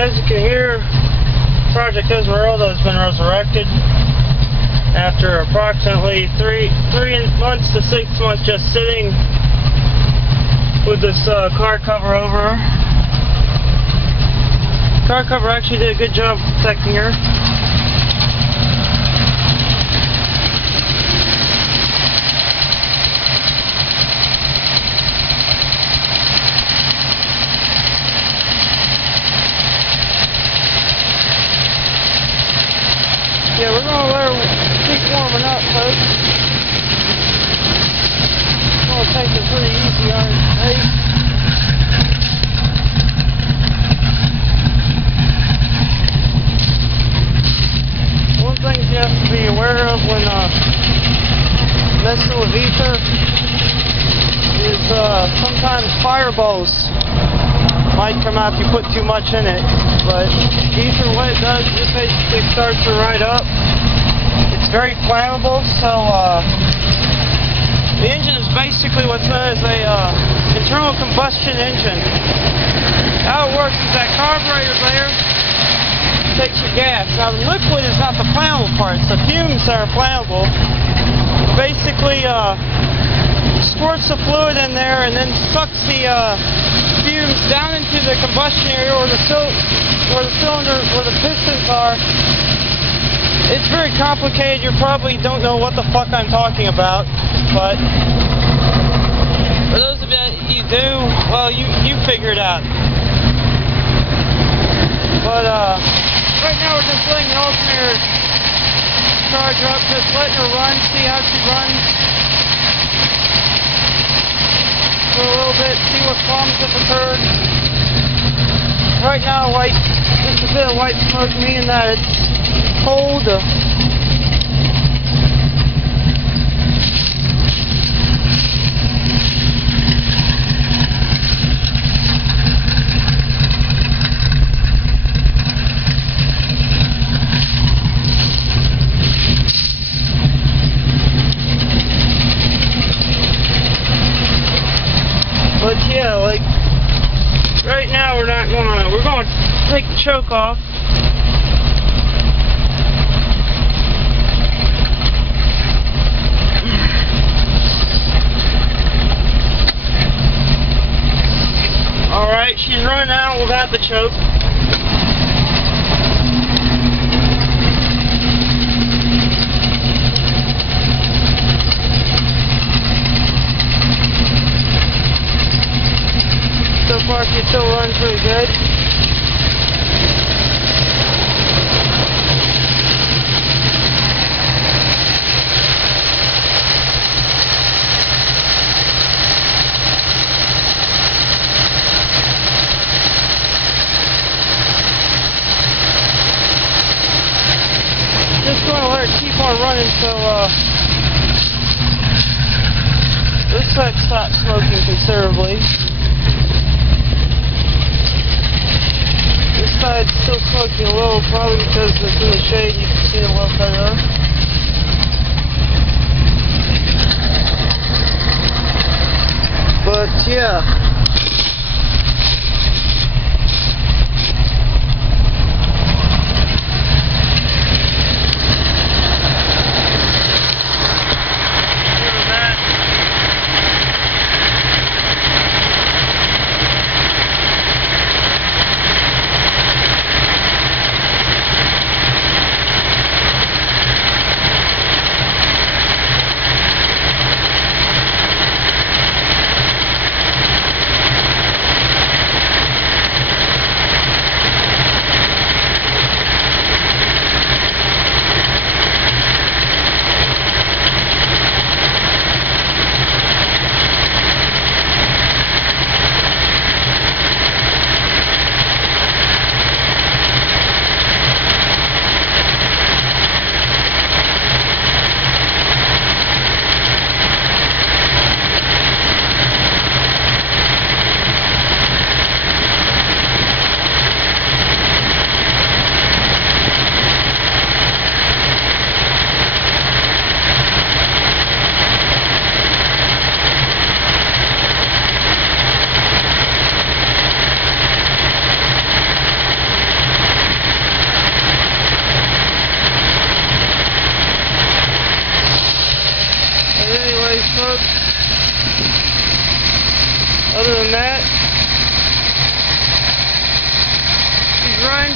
As you can hear, Project Esmeralda has been resurrected after approximately 3 months to 6 months just sitting with this car cover over her. Car cover actually did a good job protecting her. Yeah, we're going to let her keep warming up, folks. It's going to take it pretty easy on her today. One thing you have to be aware of when messing with ether is sometimes fireballs might come out if you put too much in it, but ether, what it does is it basically starts to light up. It's very flammable, so the engine is basically what's known as a internal combustion engine. How it works is that carburetor there takes your gas. Now the liquid is not the flammable part, it's the fumes that are flammable. Basically squirts the fluid in there and then sucks the fumes down into the combustion area where the cylinder, where the pistons are. It's very complicated. You probably don't know what the fuck I'm talking about, but for those of you do, well, you figure it out. But right now we're just letting the alternator charge up, just letting her run, see how she runs for a little bit, see what problems have occurred. Right now, just a bit of white smoke, meaning that it's cold. But yeah, like right now we're going to take the choke off. Alright, she's running out without the choke. So far, she's still running pretty good. Just going to let her keep on running so this side stops smoking considerably. This side's still smoking a little, probably because it's in the shade, you can see it a little better. But yeah.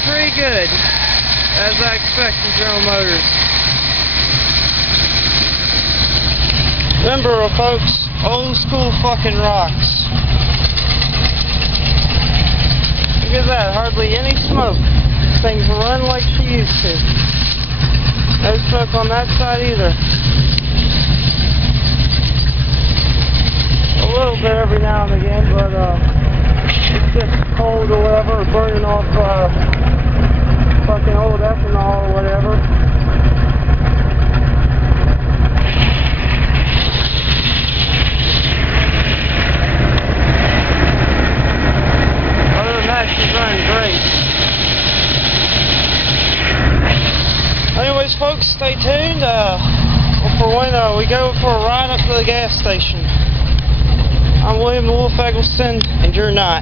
pretty good, as I expect from General Motors. Remember, folks, old school fucking rocks. Look at that, hardly any smoke. Things run like she used to. No smoke on that side either. A little bit every now and again, but it's just cold or whatever, or burning off fucking old ethanol or whatever. Other than that, she's running great. Anyways, folks, stay tuned for when we go for a ride up to the gas station. I'm William the Wolf Eggleston, and you're not.